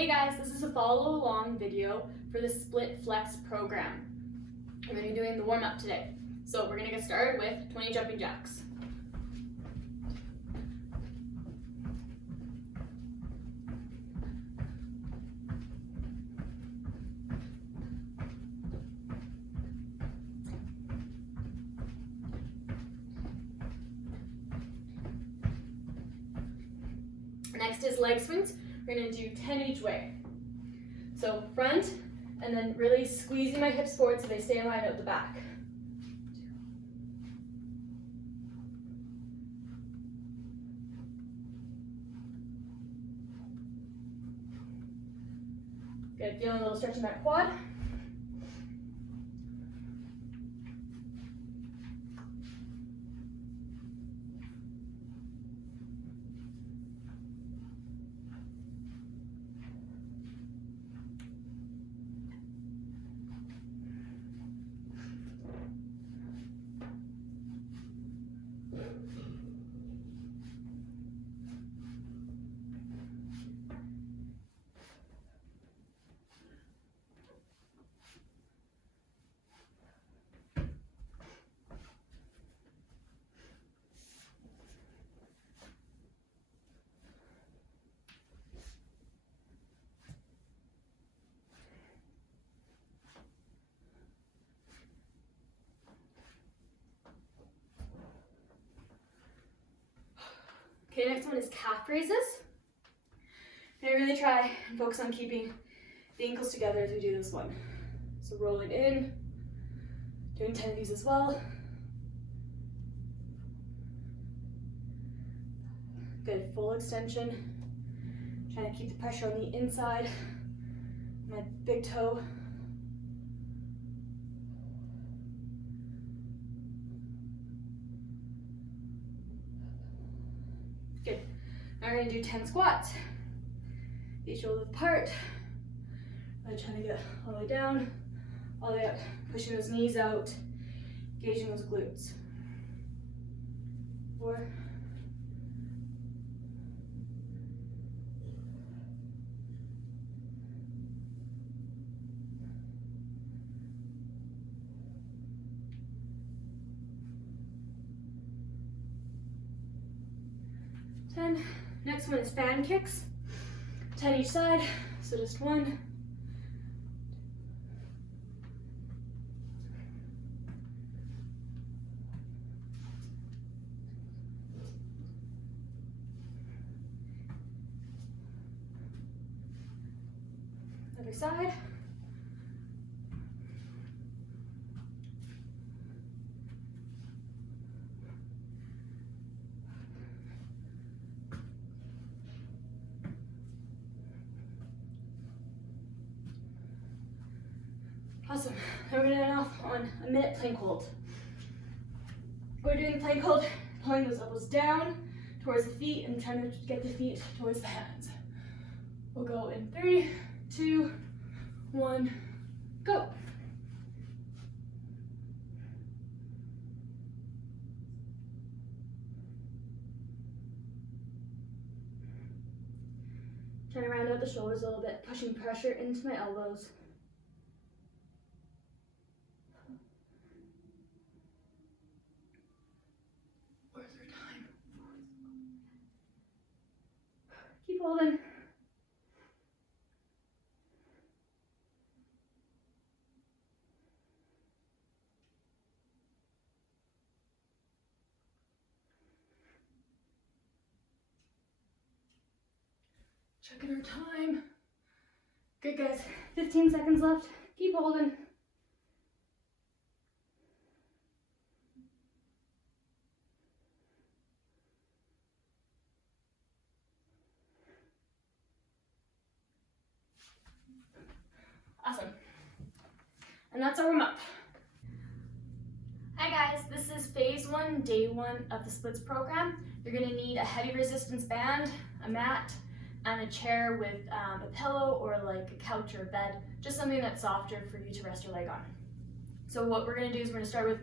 Hey guys, this is a follow along video for the Split Flex program. We're going to be doing the warm up today. So we're going to get started with 20 jumping jacks. Next is leg swings. We're going to do 10 each way. So front, and then really squeezing my hips forward so they stay aligned out the back. Good, feeling a little stretch in that quad. Okay, next one is calf raises. And I really try and focus on keeping the ankles together as we do this one. So rolling in, doing 10 of these as well. Good, full extension. Trying to keep the pressure on the inside, my big toe. Good. Now we're going to do 10 squats. Feet shoulder apart. Really trying to get all the way down, all the way up. Pushing those knees out, engaging those glutes. 4. 10. Next one is fan kicks. 10 each side, so just 1. Other side. Awesome. Now we're going to end off on a minute plank hold. We're doing the plank hold, pulling those elbows down towards the feet and trying to get the feet towards the hands. We'll go in 3, 2, 1, go. Trying to round out the shoulders a little bit, pushing pressure into my elbows. Keep holding. Checking our time. Good guys, 15 seconds left. Keep holding. Awesome. And that's our warm up. Hi guys, this is phase 1, day 1 of the splits program. You're gonna need a heavy resistance band, a mat, and a chair with a pillow or like a couch or a bed, just something that's softer for you to rest your leg on. So what we're gonna do is we're gonna start with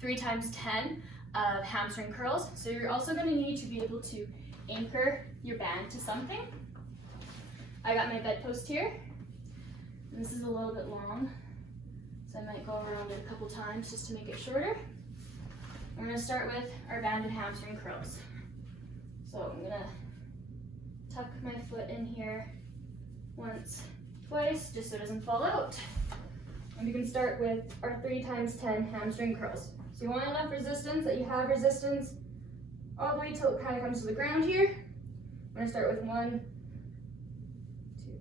3 times 10 of hamstring curls. So you're also gonna need to be able to anchor your band to something. I got my bedpost here. And this is a little bit long, so I might go around it a couple times just to make it shorter. We're gonna start with our banded hamstring curls. So I'm gonna tuck my foot in here once, twice, just so it doesn't fall out. And we can start with our 3 times 10 hamstring curls. So you want enough resistance that you have resistance all the way till it kind of comes to the ground here. I'm gonna start with 1, 2.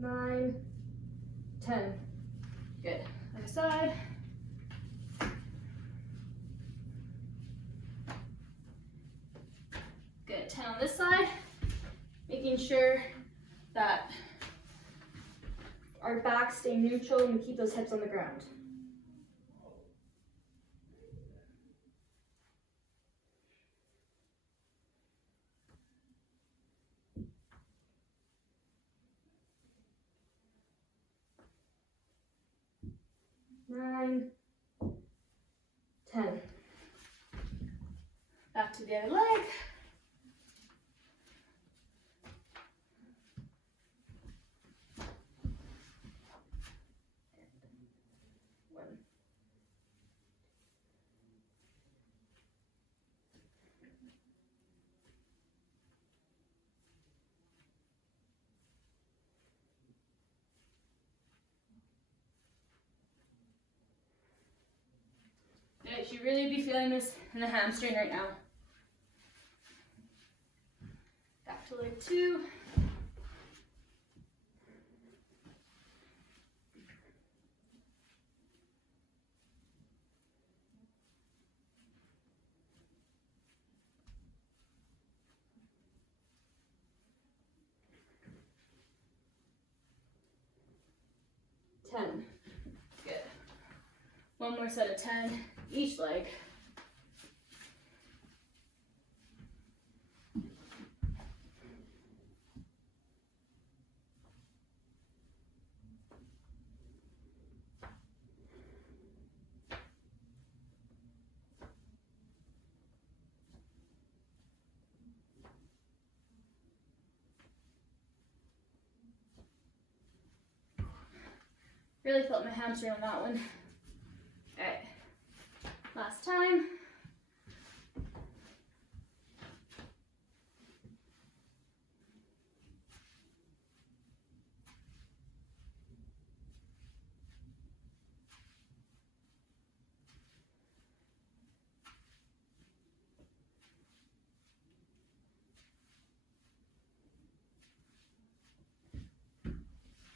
9, 10. Good. Other side. Good. 10 on this side. Making sure that our backs stay neutral and we keep those hips on the ground. Nine, 10. Back to the other leg. You should really be feeling this in the hamstring right now. Back to leg 2. Ten. Good. One more set of 10 each leg. Really felt my hamstring on that one. All right, last time.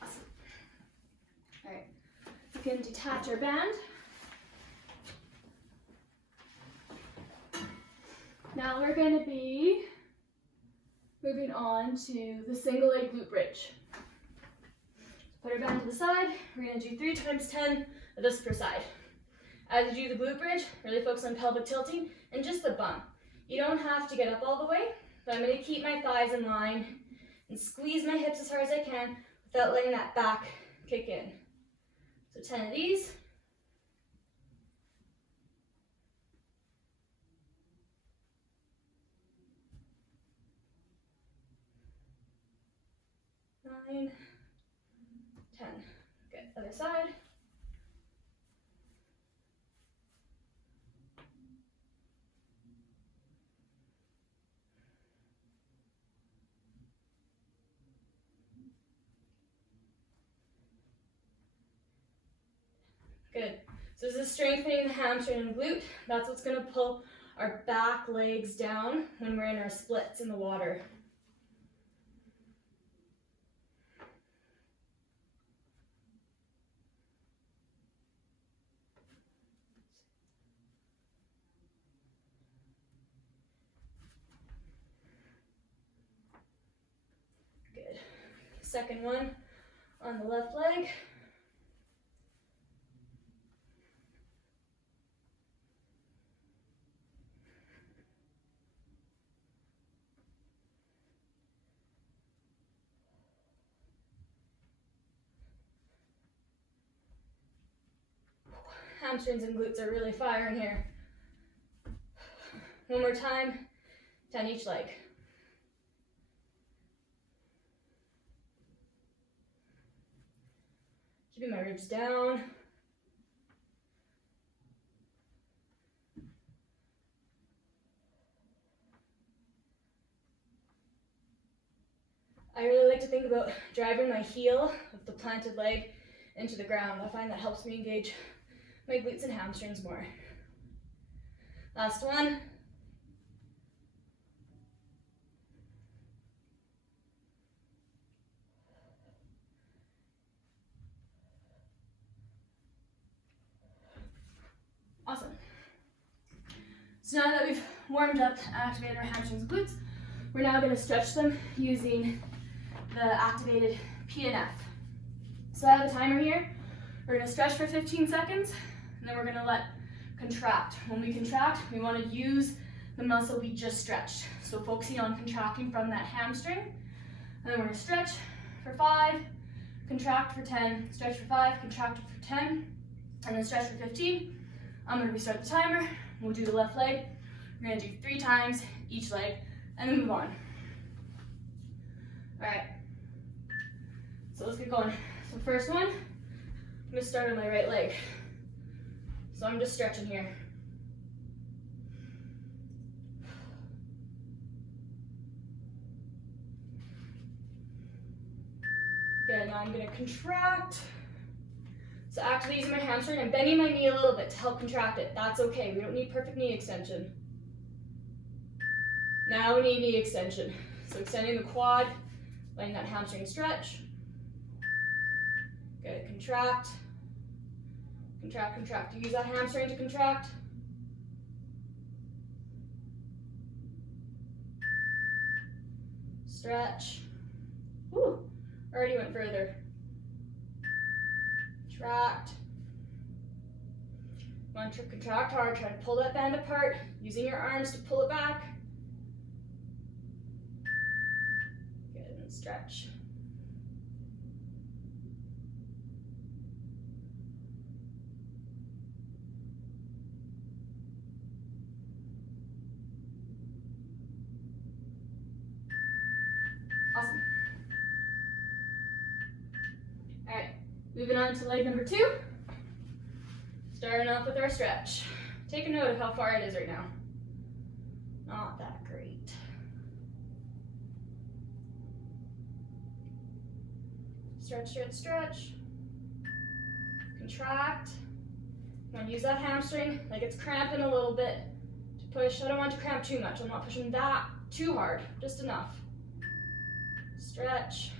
Awesome. All right, we can detach our band. Now we're going to be moving on to the single leg glute bridge. Put our band to the side. We're going to do 3 times 10 of this per side. As you do the glute bridge, really focus on pelvic tilting and just the bum. You don't have to get up all the way, but I'm going to keep my thighs in line and squeeze my hips as hard as I can without letting that back kick in. So 10 of these. Nine, 10. Good. Other side. Good. So this is strengthening the hamstring and glute. That's what's going to pull our back legs down when we're in our splits in the water. Good. Second one on the left leg. hamstrings and glutes are really firing here. One more time, 10 each leg. Keeping my ribs down. I really like to think about driving my heel of the planted leg into the ground. I find that helps me engage my glutes and hamstrings more. Last one. Awesome. So now that we've warmed up, activated our hamstrings and glutes, we're now going to stretch them using the activated PNF. So I have a timer here. We're going to stretch for 15 seconds, and then we're going to let contract. When we contract, we want to use the muscle we just stretched. So focusing on contracting from that hamstring. And then we're going to stretch for 5, contract for 10, stretch for 5, contract for 10, and then stretch for 15. I'm going to restart the timer. We'll do the left leg. We're going to do 3 times each leg, and then move on. All right. So let's get going. So first one, I'm going to start on my right leg. So I'm just stretching here. Good, now I'm going to contract. So actively using my hamstring, I'm bending my knee a little bit to help contract it. That's okay, we don't need perfect knee extension. Now we need knee extension. So extending the quad, letting that hamstring stretch. Good, contract. Contract, contract. Use that hamstring to contract. Stretch. Woo, already went further. Contract. Come on, contract hard. Try to pull that band apart, using your arms to pull it back. Good, and stretch. Awesome. All right, moving on to leg number 2. Starting off with our stretch. Take a note of how far it is right now. Not that great. Stretch, stretch, stretch. Contract. I'm going to use that hamstring like it's cramping a little bit to push. I don't want to cramp too much. I'm not pushing that too hard, just enough. Stretch.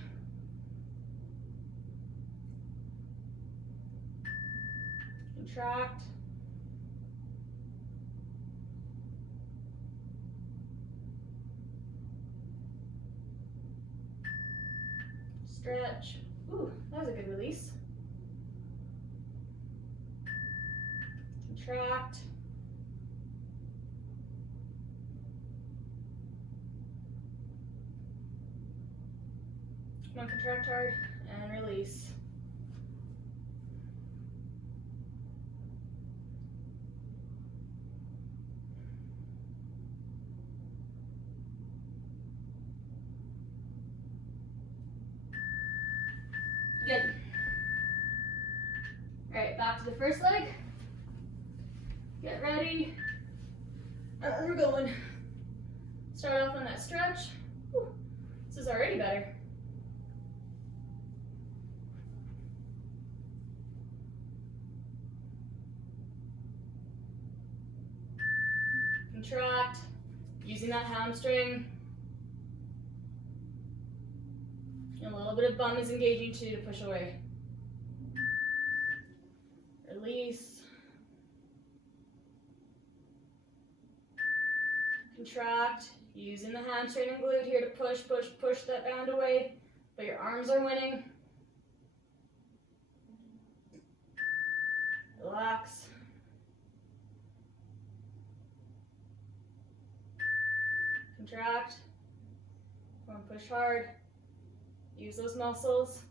Contract. Stretch. Ooh, that was a good release. Contract. Come on, contract hard and release. Good. All right, back to the first leg. Get ready. And we're going. Start off on that stretch. Whew. This is already better. Contract, using that hamstring. And a little bit of bum is engaging too to push away. Release. Contract, using the hamstring and glute here to push, push, push that band away, but your arms are winning. Relax. Contract. Come on, push hard. Use those muscles.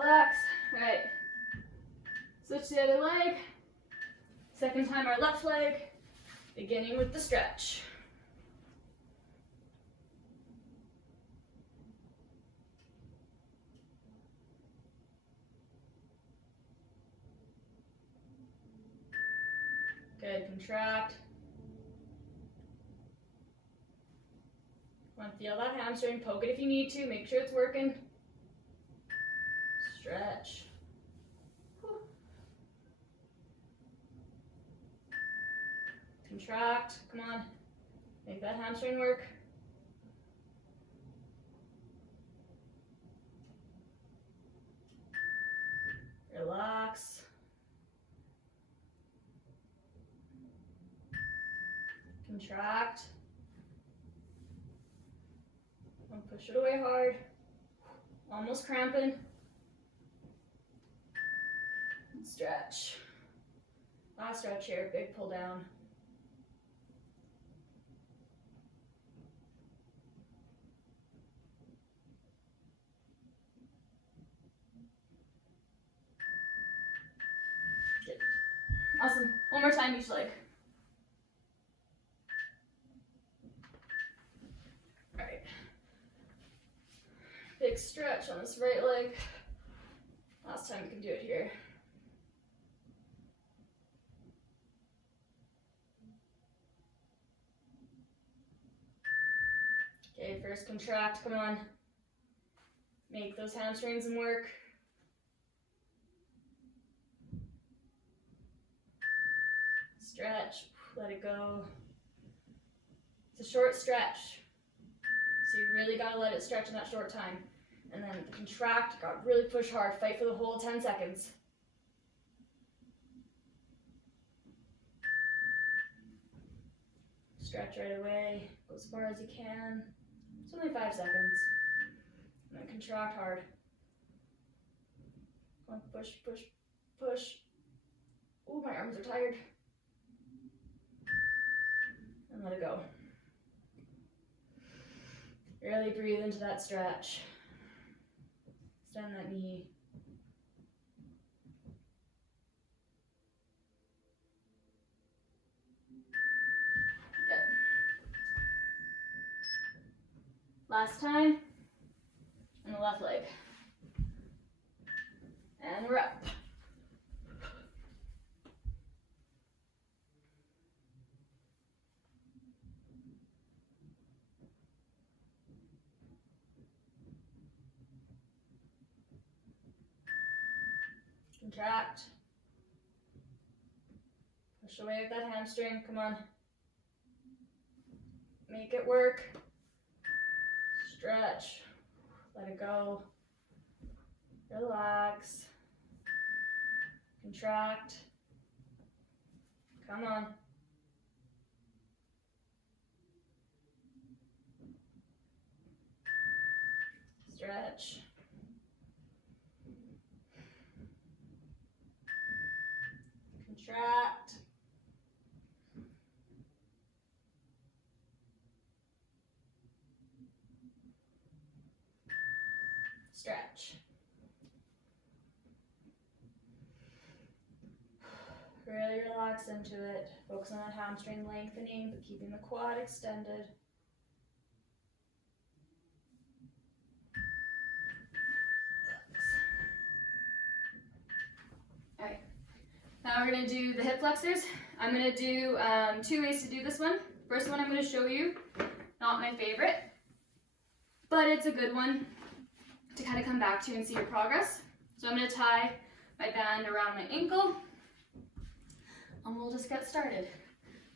Relax. All right. Switch to the other leg. Second time our left leg, beginning with the stretch. Good, contract. Want to feel that hamstring, poke it if you need to, make sure it's working. Stretch. Whew. Contract, come on. Make that hamstring work. Relax. Contract. And push it away hard. Almost cramping. Stretch. Last stretch here, big pull down. Good. Awesome. One more time each leg. All right. Big stretch on this right leg. Last time you can do it here. Okay, first contract, come on. Make those hamstrings work. Stretch, let it go. It's a short stretch, so you really gotta let it stretch in that short time. And then contract, gotta really push hard, fight for the whole 10 seconds. Stretch right away, go as far as you can. It's only 5 seconds. And then contract hard. Come on, push, push, push. Ooh, my arms are tired. And let it go. Really breathe into that stretch. Extend that knee. Good. Last time. And the left leg. And we're up. Contract. Push away with that hamstring, come on. Make it work. Stretch. Let it go. Relax. Contract. Come on. Stretch. Contract. Stretch. Really relax into it. Focus on that hamstring lengthening, but keeping the quad extended. Alright, now we're going to do the hip flexors. I'm going to do 2 ways to do this one. First one I'm going to show you, not my favorite, but it's a good one to kind of come back to and see your progress. So I'm going to tie my band around my ankle, and we'll just get started.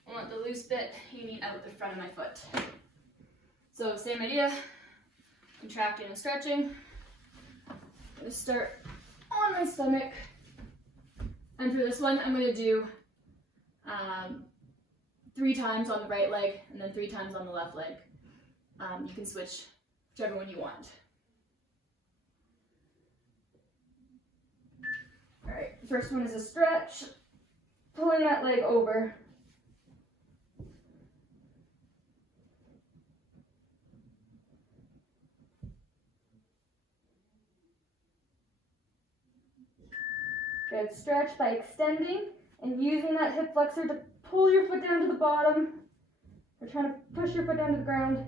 I want the loose bit hanging out the front of my foot. So same idea, contracting and stretching. I'm going to start on my stomach. And for this one, I'm going to do 3 times on the right leg and then 3 times on the left leg. You can switch whichever one you want. All right, first one is a stretch, pulling that leg over. Good, stretch by extending and using that hip flexor to pull your foot down to the bottom. Or trying to push your foot down to the ground.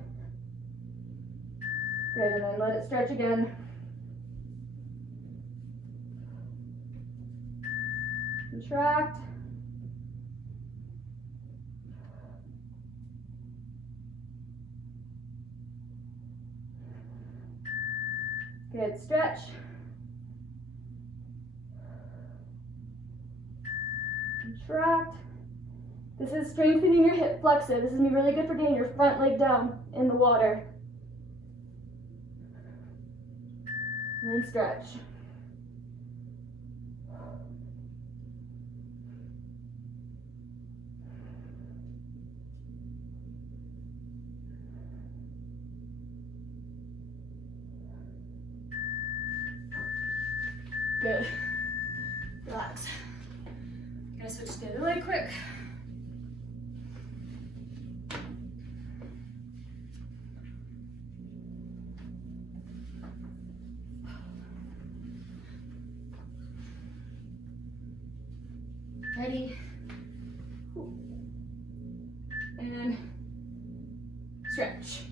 Good, and then let it stretch again. Contract. Good, stretch. Contract. This is strengthening your hip flexor. This is going to be really good for getting your front leg down in the water. And then stretch. Good. Relax. I'm gonna switch to the other leg quick. Ready? And stretch.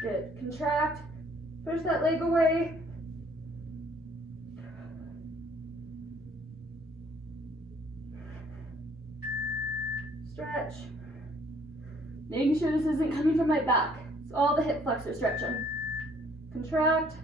Good. Contract. Push that leg away. Stretch. Making sure this isn't coming from my back. It's all the hip flexor stretching. Contract.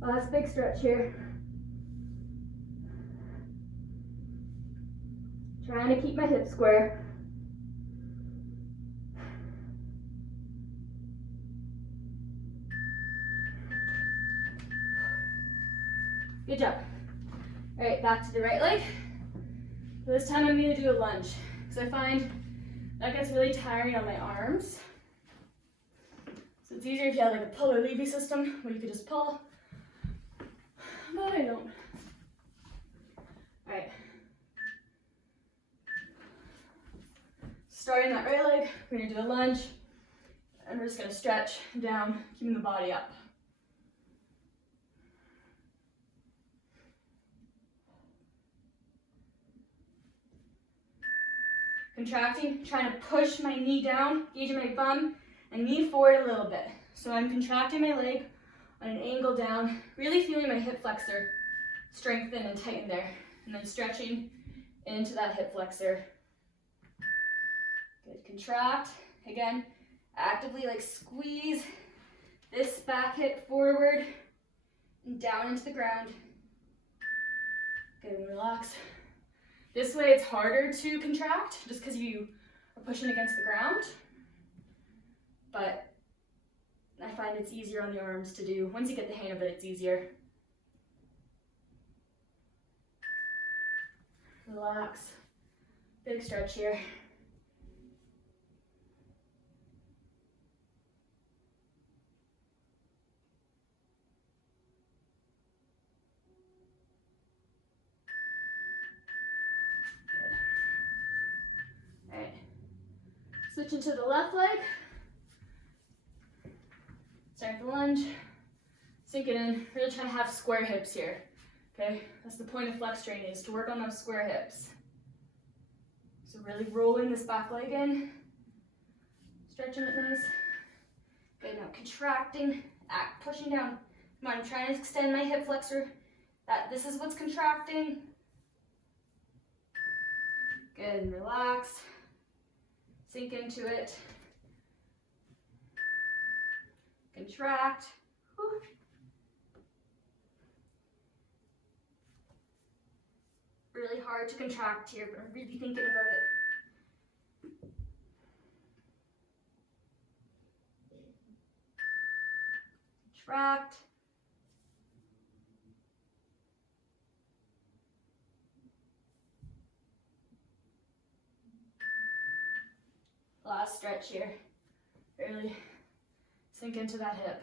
Last big stretch here. Trying to keep my hips square. Good job. All right, back to the right leg. This time I'm going to do a lunge because I find that gets really tiring on my arms. So it's easier if you have like a pull or levy system where you could just pull. But I don't. All right. Starting that right leg, we're gonna do a lunge, and we're just gonna stretch down, keeping the body up. Contracting, trying to push my knee down, engaging my bum, and knee forward a little bit. So I'm contracting my leg on an angle down, really feeling my hip flexor strengthen and tighten there, and then stretching into that hip flexor. Good, contract, again, actively like squeeze this back hip forward and down into the ground. Good, and relax. This way it's harder to contract just because you are pushing against the ground, but I find it's easier on the arms to do. Once you get the hang of it, it's easier. Relax. Big stretch here. Good. All right. Switching to the left leg. Start the lunge. Sink it in. Really trying to have square hips here. Okay, that's the point of flex training, is to work on those square hips. So really rolling this back leg in, stretching it nice. Good, now contracting, pushing down. Come on, I'm trying to extend my hip flexor. This is what's contracting. Good, and relax. Sink into it. Contract. Whew. Really hard to contract here, but I'm really thinking about it. contract. Last stretch here. Really sink into that hip.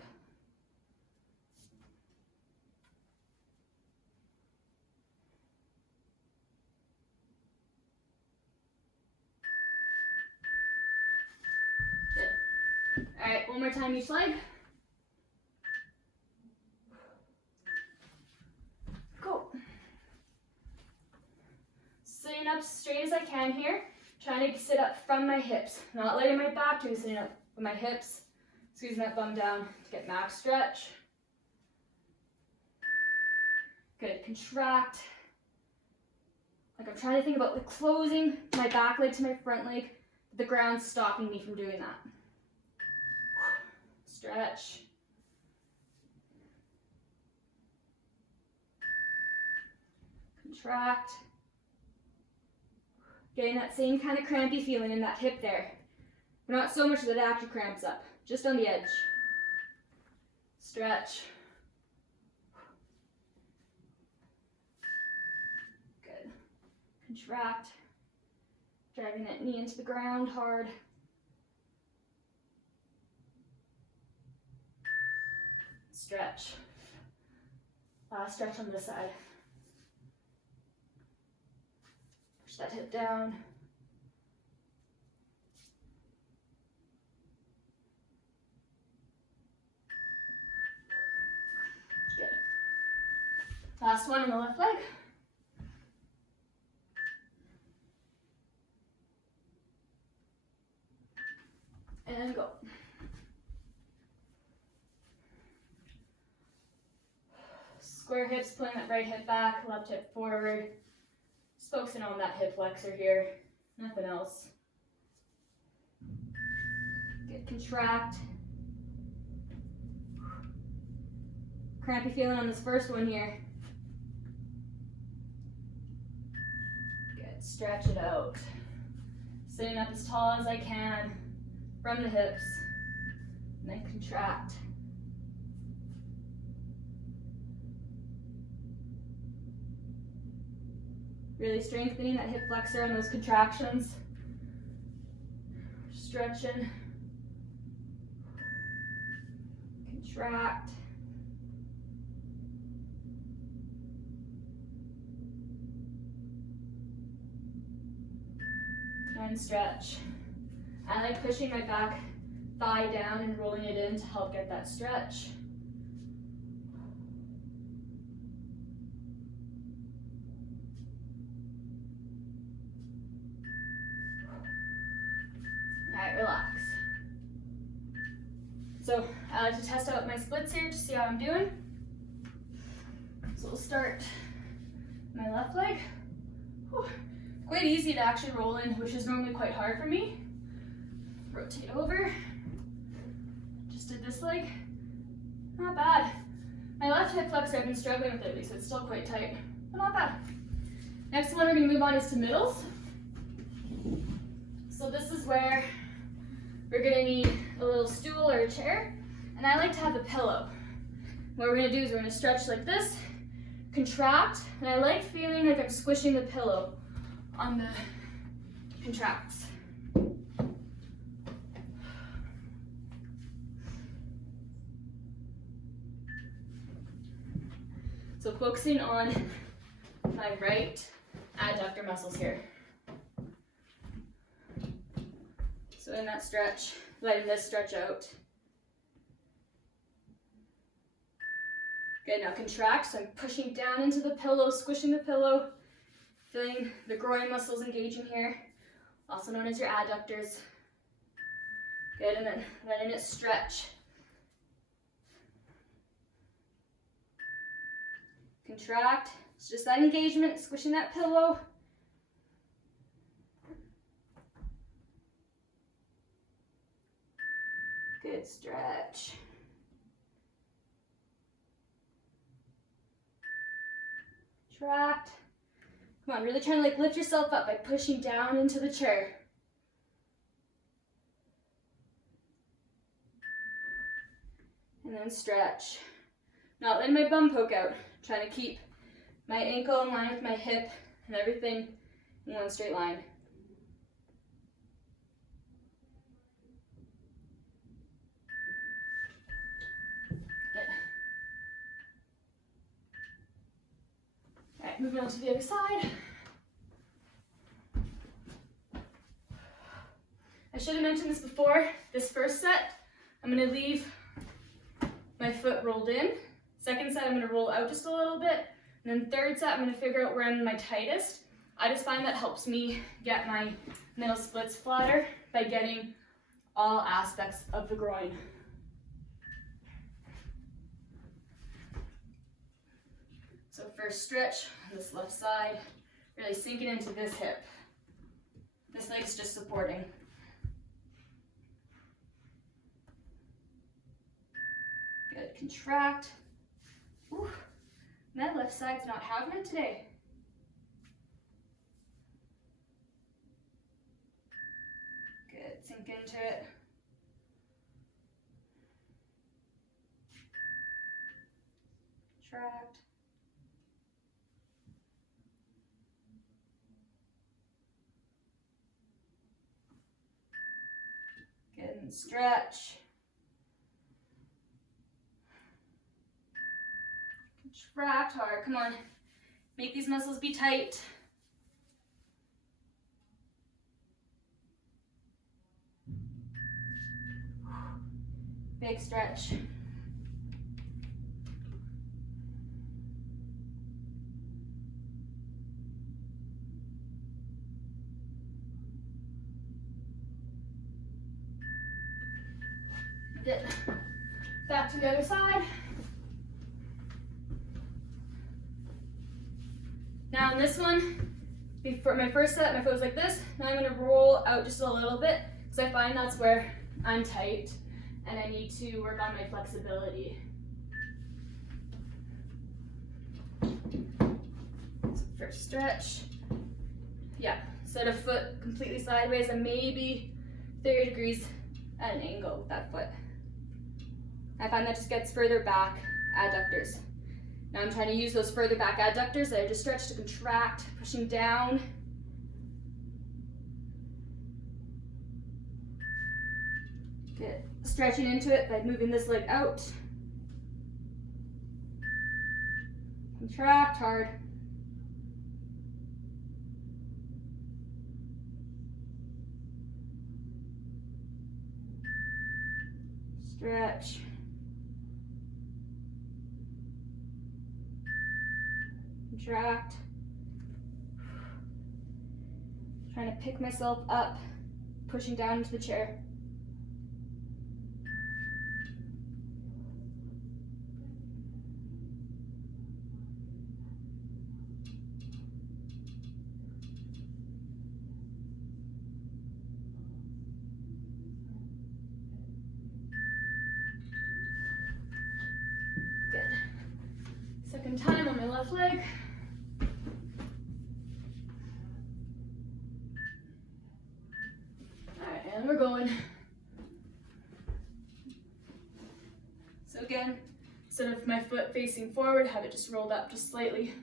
Good. All right, one more time each leg. Go. Sitting up straight as I can here. Trying to sit up from my hips, not letting my back do, sitting up with my hips, squeezing that bum down to get max stretch. Good, contract. Like I'm trying to think about like closing my back leg to my front leg, but the ground's stopping me from doing that. Stretch. Contract. Getting that same kind of crampy feeling in that hip there. But not so much that it actually cramps up, just on the edge. Stretch. Good. Contract. Driving that knee into the ground hard. Stretch. Last stretch on this side. Push that hip down. Good. Last one on the left leg. And go. Square hips, pulling that right hip back, left hip forward. Just focusing on that hip flexor here, nothing else. Good, contract. Crampy feeling on this first one here. Good, stretch it out. Sitting up as tall as I can from the hips, and then contract. Really strengthening that hip flexor on those contractions. Stretching. Contract. And stretch. I like pushing my back thigh down and rolling it in to help get that stretch. Alright, relax. So I like to test out my splits here to see how I'm doing. So we'll start my left leg. Whew. Quite easy to actually roll in, which is normally quite hard for me. Rotate over. Just did this leg. Not bad. My left hip flexor I've been struggling with lately, so it's still quite tight, but not bad. Next one we're going to move on is to middles. So this is where we're going to need a little stool or a chair, and I like to have a pillow. What we're going to do is we're going to stretch like this, contract, and I like feeling like I'm squishing the pillow on the contracts. So focusing on my right adductor muscles here. So in that stretch, letting this stretch out. Good, now contract, so I'm pushing down into the pillow, squishing the pillow, feeling the groin muscles engaging here, also known as your adductors. Good, and then letting it stretch. Contract, it's just that engagement, squishing that pillow. Good stretch. Contract. Come on, really trying to like lift yourself up by pushing down into the chair. And and then stretch. Not letting my bum poke out, trying to keep my ankle in line with my hip and everything in one straight line. Good. All right, moving on to the other side. I should have mentioned this before. This first set, I'm going to leave my foot rolled in. Second set, I'm going to roll out just a little bit. And then third set, I'm going to figure out where I'm my tightest. I just find that helps me get my middle splits flatter by getting all aspects of the groin. So first stretch on this left side, really sinking into this hip. This leg's just supporting. Good, contract. Ooh, that left side's not having it today. Good, sink into it. Contract. Good, and stretch. Contract hard, come on. Make these muscles be tight. Big stretch. Good. Back to the other side. Now in this one, before my first set, my foot was like this. Now I'm going to roll out just a little bit because I find that's where I'm tight and I need to work on my flexibility. So first stretch. Yeah, set a foot completely sideways and maybe 30 degrees at an angle with that foot. I find that just gets further back adductors. Now I'm trying to use those further back adductors that I just stretched to contract, pushing down. Good. Stretching into it by moving this leg out. Contract hard. Stretch. Contract. Trying to pick myself up, pushing down into the chair. Good. Second time on my left leg. And we're going. So again, instead of my foot facing forward, have it just rolled up just slightly.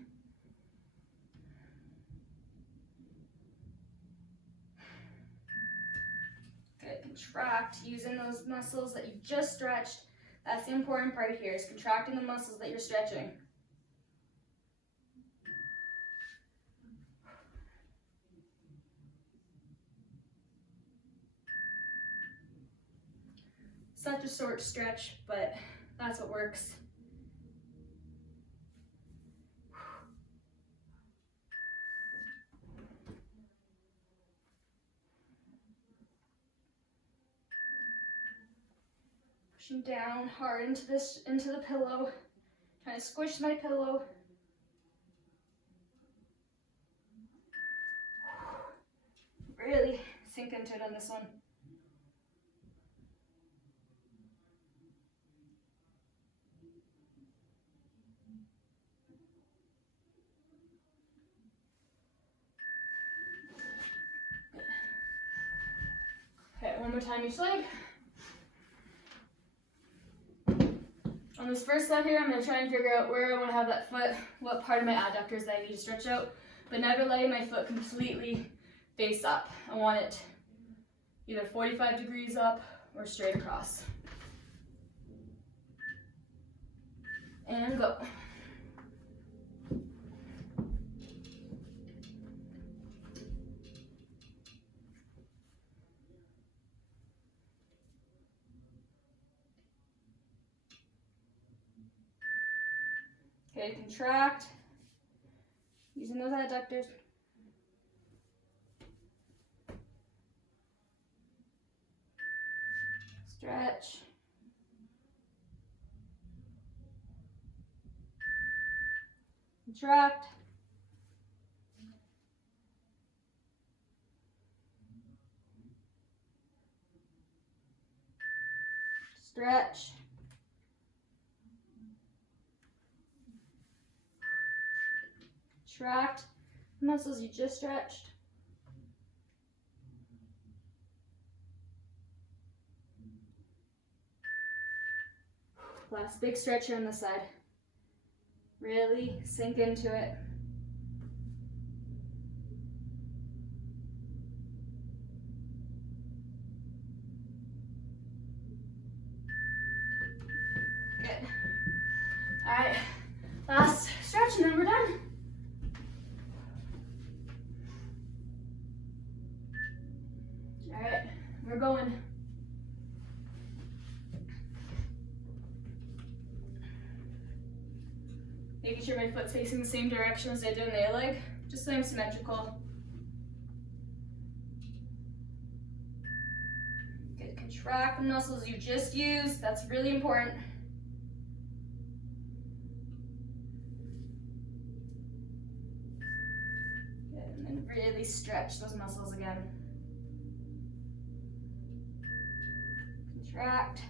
Good, contract, using those muscles that you just stretched. That's the important part here, is contracting the muscles that you're stretching. Such a short stretch, but that's what works. Pushing down hard into the pillow. Trying to squish my pillow. Really sink into it on this one. Okay, one more time each leg. On this first set here, I'm going to try and figure out where I want to have that foot, what part of my adductors that I need to stretch out, but never letting my foot completely face up. I want it either 45 degrees up or straight across. And go. Okay, contract, using those adductors. Stretch. Contract. Stretch. Contract the muscles you just stretched. Last big stretch here on the side. Really sink into it. Good. All right, last stretch and then we're done. All right, we're going. Making sure my foot's facing the same direction as I did in the A leg, just so I'm symmetrical. Good, contract the muscles you just used, that's really important. Good, and then really stretch those muscles again. Contract.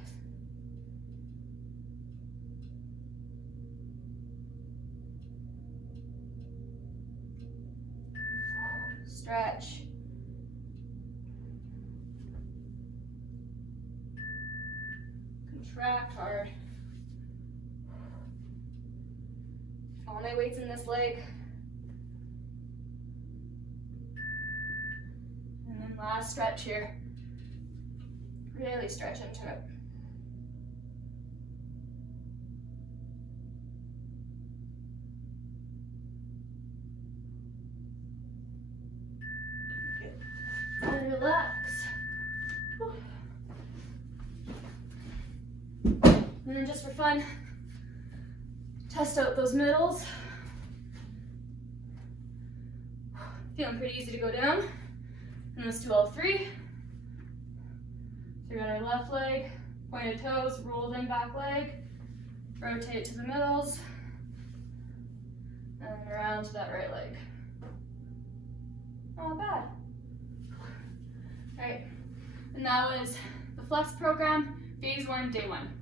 Stretch. Contract hard. All my weight's in this leg. And then last stretch here. Really stretch into it. And relax. And then just for fun, test out those middles. Feeling pretty easy to go down. And let's do all three. So we got our left leg, pointed toes, rolled in back leg, rotate to the middles, and then around to that right leg. Not bad. All right, and that was the flex program, phase 1, day 1.